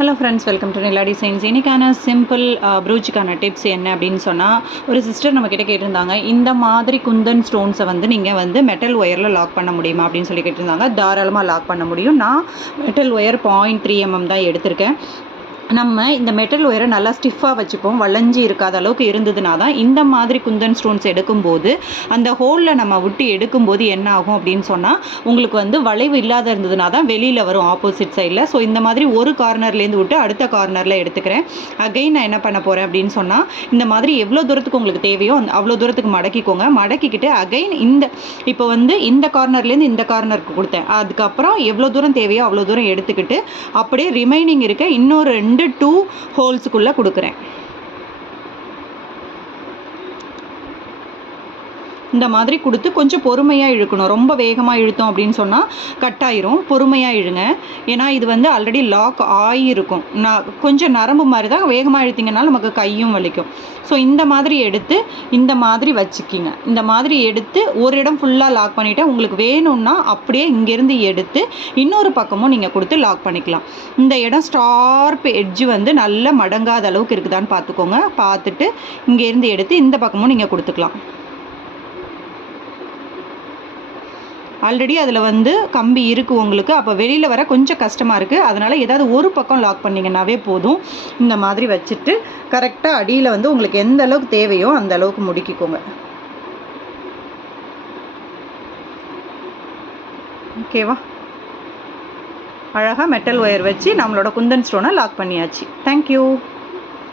Hello friends, welcome to Nila designs. இன்றைக்கான simple ப்ரூச்சுக்கான tips என்ன அப்படின்னு சொன்னால், ஒரு சிஸ்டர் நம்மக்கிட்ட கேட்டிருந்தாங்க, இந்த மாதிரி குந்தன் ஸ்டோன்ஸை நீங்கள் மெட்டல் ஒயரில் லாக் பண்ண முடியுமா அப்படின்னு சொல்லி கேட்டிருந்தாங்க. தாராளமாக லாக் பண்ண முடியும். நான் மெட்டல் ஒயர் 0.3 mm தான் எடுத்திருக்கேன். நம்ம இந்த மெட்டல் ஒயரை நல்லா ஸ்டிஃபாக வச்சுப்போம். வளைஞ்சி இருக்காத அளவுக்கு இருந்ததுனா தான் இந்த மாதிரி குந்தன் ஸ்டோன்ஸ் எடுக்கும்போது அந்த ஹோலில் நம்ம விட்டு எடுக்கும்போது என்ன ஆகும் அப்படின்னு சொன்னால், உங்களுக்கு வளைவு இல்லாத இருந்ததுனா தான் வெளியில் வரும் ஆப்போசிட் சைடில். ஸோ இந்த மாதிரி ஒரு கார்னர்லேருந்து விட்டு அடுத்த கார்னரில் எடுத்துக்கிறேன். அகைன் நான் என்ன பண்ண போகிறேன் அப்படின்னு சொன்னால், இந்த மாதிரி எவ்வளோ தூரத்துக்கு உங்களுக்கு தேவையோ அவ்வளோ தூரத்துக்கு மடக்கிக்கோங்க. மடக்கிக்கிட்டு அகைன் இப்போ இந்த கார்னர்லேருந்து இந்த கார்னருக்கு கொடுத்தேன். அதுக்கப்புறம் எவ்வளோ தூரம் தேவையோ அவ்வளோ தூரம் எடுத்துக்கிட்டு அப்படியே ரிமைனிங் இருக்க இன்னொரு 2 ஹோல்ஸுக்குள்ளே கொடுக்குறேன். இந்த மாதிரி கொடுத்து கொஞ்சம் பொறுமையாக இழுக்கணும். ரொம்ப வேகமாக இழுத்தோம் அப்படின்னு சொன்னால் கட் ஆயிரும். பொறுமையாக இழுங்க. ஏன்னா இது ஆல்ரெடி லாக் ஆகியிருக்கும். கொஞ்சம் நரம்பு மாதிரி தான். வேகமாக இழுத்திங்கனால நமக்கு கையும் வலிக்கும். ஸோ இந்த மாதிரி எடுத்து இந்த மாதிரி வச்சுக்கிங்க. இந்த மாதிரி எடுத்து ஒரு இடம் ஃபுல்லாக லாக் பண்ணிவிட்டு உங்களுக்கு வேணும்னா அப்படியே இங்கேருந்து எடுத்து இன்னொரு பக்கமும் நீங்கள் கொடுத்து லாக் பண்ணிக்கலாம். இந்த இடம் ஸ்டார்ப் எட்ஜு நல்ல மடங்காத அளவுக்கு இருக்குதான்னு பார்த்துக்கோங்க. பார்த்துட்டு இங்கேருந்து எடுத்து இந்த பக்கமும் நீங்கள் கொடுத்துக்கலாம். ஆல்ரெடி அதில் கம்பி இருக்குது உங்களுக்கு. அப்போ வெளியில் வர கொஞ்சம் கஷ்டமாக இருக்குது. அதனால் ஏதாவது ஒரு பக்கம் லாக் பண்ணிங்கன்னாவே போதும். இந்த மாதிரி வச்சுட்டு கரெக்டாக அடியில் உங்களுக்கு எந்த அளவுக்கு தேவையோ அந்த அளவுக்கு முடிக்கிக்கோங்க. ஓகேவா? அழகாக மெட்டல் ஒயர் வச்சு நம்மளோட குந்தன் ஸ்டோனை லாக் பண்ணியாச்சு. தேங்க்யூ.